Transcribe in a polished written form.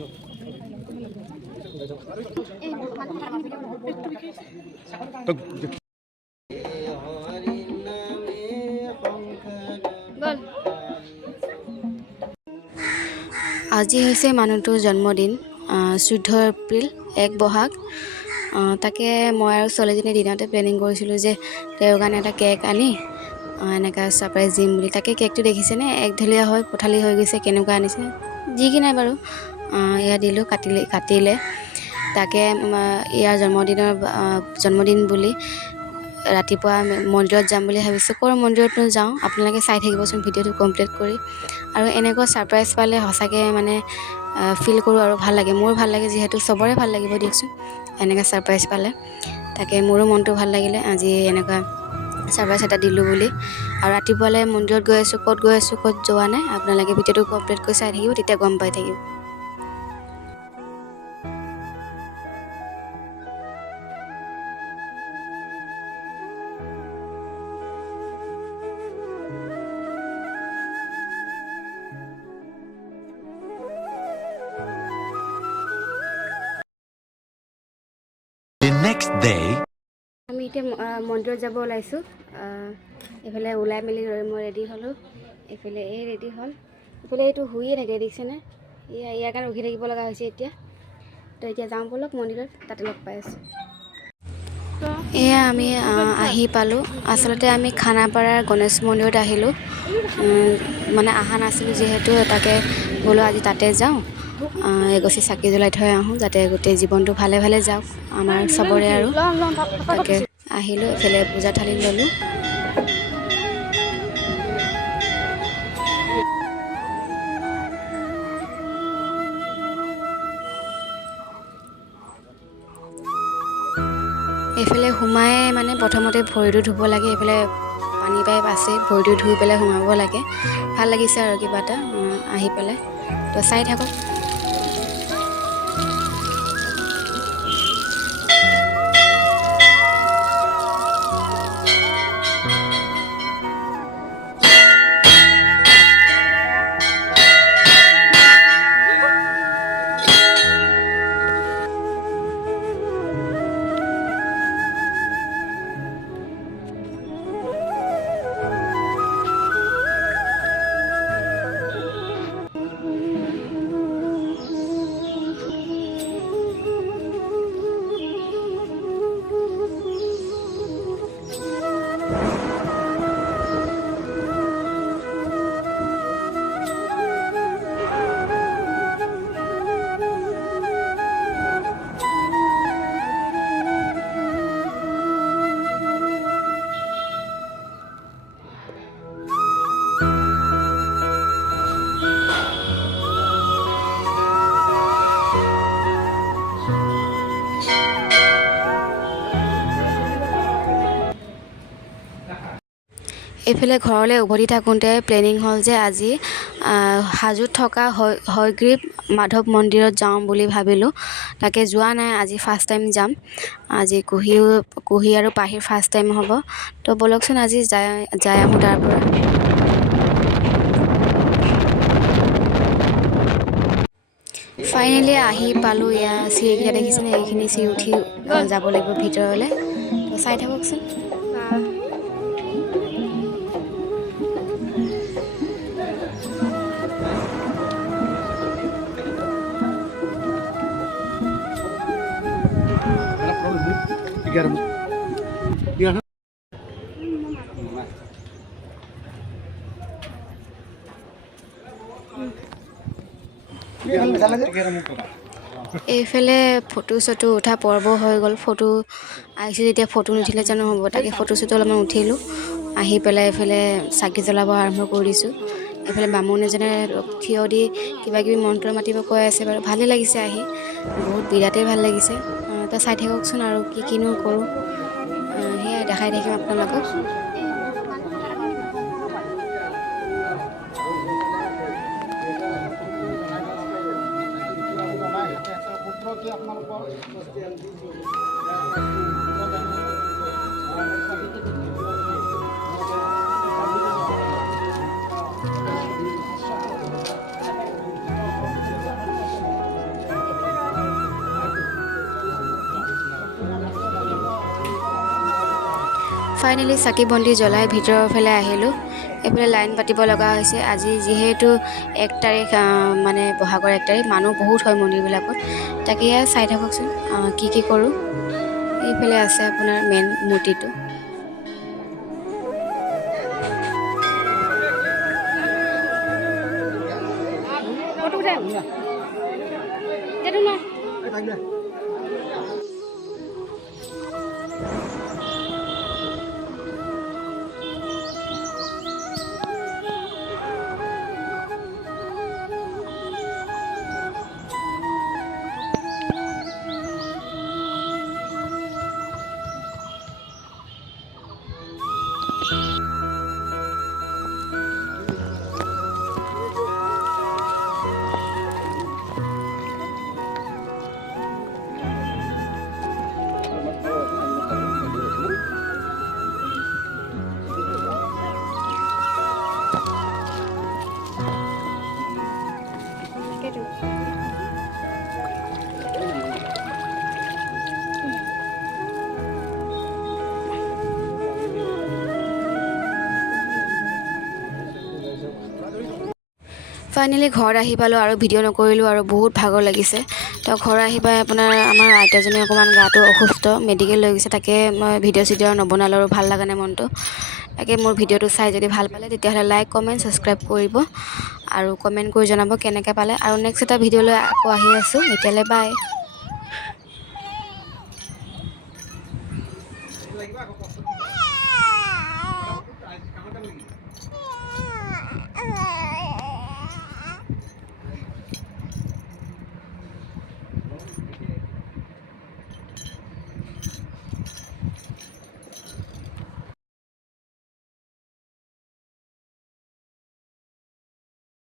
আজি হৈছে মানুহটোৰ জন্মদিন 14 এপ্ৰিল 1 বহাগ তাকে মই আৰু ছোৱালীজনী দিনতে প্লেনিং কৰিছিলোঁ যে তেওঁৰ কাৰণে এটা কেক আনি এনেকুৱা ছাৰপ্ৰাইজ দিম বুলি। তাকে কেকটো দেখিছেনে এক ঢলীয়া হৈ পঠালি হৈ গৈছে, কেনেকুৱা আনিছে যি কি নাই বাৰু। এয়া দিলোঁ, কাটিলে। তাকে ইয়াৰ জন্মদিন বুলি ৰাতিপুৱা মন্দিৰত যাম বুলি ভাবিছোঁ। ক'ৰ মন্দিৰতনো যাওঁ, আপোনালোকে চাই থাকিবচোন ভিডিঅ'টো কমপ্লিট কৰি। আৰু এনেকুৱা ছাৰপ্ৰাইজ পালে সঁচাকৈ মানে ফিল কৰোঁ আৰু ভাল লাগে, মোৰ ভাল লাগে, যিহেতু চবৰে ভাল লাগিব দিয়কচোন এনেকুৱা ছাৰপ্ৰাইজ পালে। তাকে মোৰো মনটো ভাল লাগিলে আজি এনেকুৱা ছাৰপ্ৰাইজ এটা দিলোঁ বুলি। আৰু ৰাতিপুৱালৈ মন্দিৰত গৈ আছোঁ, ক'ত গৈ আছোঁ ক'ত যোৱা নাই, আপোনালোকে ভিডিঅ'টো কমপ্লিট কৰি চাই থাকিব, তেতিয়া গম পাই থাকিব। Next day. আমি এতিয়া মন্দিৰত যাব ওলাইছোঁ। এইফালে ওলাই মেলি মই ৰেডি হ'লোঁ, এইফালে এই ৰেডি হ'ল, এইফালে এইটো শুইয়ে থাকে দেখিছেনে, ইয়াৰ কাৰণে ৰখি থাকিব লগা হৈছে এতিয়া। তো এতিয়া যাওঁ ব'লক মন্দিৰত, তাতে লগ পাই আছোঁ। এয়া আমি আহি পালোঁ। আচলতে আমি খানাপাৰাৰ গণেশ মন্দিৰত আহিলোঁ, মানে অহা নাছিলোঁ যিহেতু, তাকে বোলো আজি তাতে যাওঁ, এগছি চাকি জ্বলাই থৈ আহোঁ, যাতে গোটেই জীৱনটো ভালে ভালে যাওক আমাৰ চবৰে। আৰু তাকে আহিলোঁ, এইফালে পূজা থালি ল'লোঁ। এইফালে সোমাই মানে প্ৰথমতে ভৰিটো ধুব লাগে, এইফালে পানী পাইপ আছে, ভৰিটো ধুই পেলাই সোমাব লাগে। ভাল লাগিছে আৰু কিবা এটা আহি পেলাই, তো চাই থাকক। এইফালে ঘৰলৈ উভতি থাকোঁতে প্লেনিং হ'ল যে আজি হাজোত থকা হয়গ্ৰীব মাধৱ মন্দিৰত যাওঁ বুলি ভাবিলোঁ। তাকে যোৱা নাই, আজি ফাৰ্ষ্ট টাইম যাম। আজি কুহি আৰু পাহিৰ ফাৰ্ষ্ট টাইম হ'ব। তো ব'লকচোন আজি যাই আহোঁ তাৰ পৰা। ফাইনেলি আহি পালোঁ। ইয়াৰ চিৰিকেইটা দেখিছেনে, এইখিনি চিৰি উঠি যাব লাগিব ভিতৰলৈ, তো চাই থাককচোন। এইফালে ফটো চটো উঠা পৰ্ব হৈ গ'ল। ফটো আহিছোঁ যেতিয়া ফটো নুঠিলে জানো হ'ব, তাকে ফটো চটো অলপমান উঠিলোঁ। আহি পেলাই এইফালে চাকি জ্বলাব আৰম্ভ কৰি দিছোঁ। এইফালে বামুণ এজনে থিয় দি কিবা কিবি মন্ত্ৰ মাতিব কৈ আছে বাৰু, ভালেই লাগিছে আহি, বহুত বিৰাটেই ভাল লাগিছে। তো চাই থাককচোন আৰু কিনো কৰোঁ, সেয়াই দেখাই থাকিম আপোনালোকক। ফাইনেলি চাকি বন্তি জ্বলাই ভিতৰৰ ফালে আহিলোঁ। এইফালে লাইন পাতিব লগা হৈছে। আজি যিহেতু 1 তাৰিখ, মানে বহাগৰ 1 তাৰিখ, মানুহ বহুত হয় মন্দিৰবিলাকত। তাকে চাই থাককচোন কি কৰোঁ। এইফালে আছে আপোনাৰ মেইন মূৰ্তিটো। ফাইনেলি ঘৰত আহি পালোঁ আৰু ভিডিঅ' নকৰিলোঁ আৰু বহুত ভাগৰ লাগিছে। তো ঘৰ আহি পাই আপোনাৰ আমাৰ আইতাজনী অকণমান গাটো অসুস্থ, মেডিকেল লৈ গৈছে। তাকে মই ভিডিঅ' নবনালোঁ আৰু ভাল লগা নাই মনটো। তাকে মোৰ ভিডিঅ'টো চাই যদি ভাল পালে তেতিয়াহ'লে লাইক, কমেণ্ট, ছাবস্ক্ৰাইব কৰিব আৰু কমেণ্ট কৰি জনাব কেনেকৈ পালে। আৰু নেক্সট এটা ভিডিঅ'লৈ আকৌ আহি আছোঁ। এতিয়ালৈ বাই।